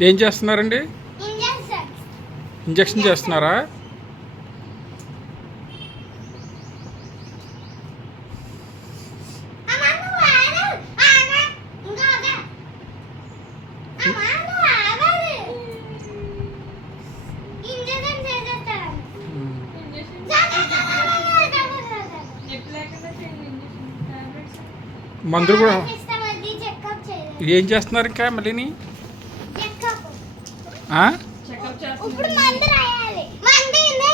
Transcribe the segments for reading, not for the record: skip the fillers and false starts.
ఏం చేస్తున్నారండి? Injections. Injection చేస్తున్నారా? అమ్మ నువ్వు ఆగు. ఆగు. ఇంకా ఆగు. అమ్మ నువ్వు ఆగాలి. ఇంజెక్షన్ చేసేస్తాను. మందులు కూడా ఇష్టమది చెకప్ చేయాలి. ఏం చేస్తున్నారు ఇంకా మళ్ళీని? చెకప్. ఆ? ఇప్పుడు మందు రాయాలి. మందేనే.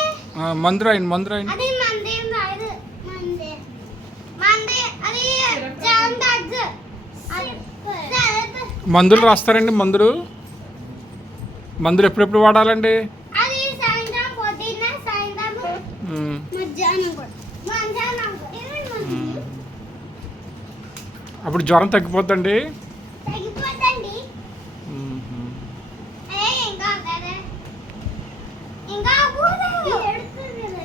మందు రాయండి. అది మందేం రాయదు. మందే అది జాన్ దగ్గ. అది మందులు రాస్తారండి? మందులు ఎప్పుడెప్పుడు వాడాలండి? అది సాయంత్రం పొద్దున్న సాయంత్రం మధ్యాహ్నం కూడా. మధ్యాహ్నం కూడా. అప్పుడు జ్వరం తగ్గిపోద్దండి? తగ్గిపోతండి. ఇంకా కదా ఇంకా కూడా ఎడుతుంది కదా.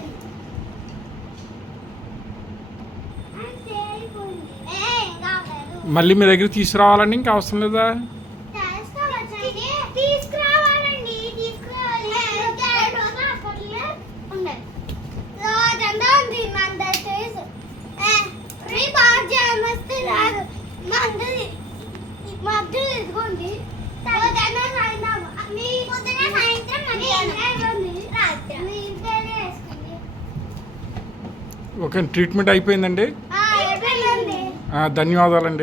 అంతే అయిపోయింది. ఇంకా కాదు. మళ్ళీ మీ దగ్గర తీసుకురావాలండి? ఇంకా అవసరం లేదా? తీసుకురావాలండి. తీసుకురావాలి. హాస్పిటల్లో ఉండాలి. రోజంతా ఉంది మంద చేసి వస్తే రాదు. మందు ఇదిగోండి. పొద్దున్న సాయంత్రం మీ పొద్దున్న సాయంత్రం రాత్రి మీ ఇంట్లోనే వేసుకోండి. ఓకే, ట్రీట్మెంట్ అయిపోయిందండి. అయిపోయిందండి. ధన్యవాదాలండి.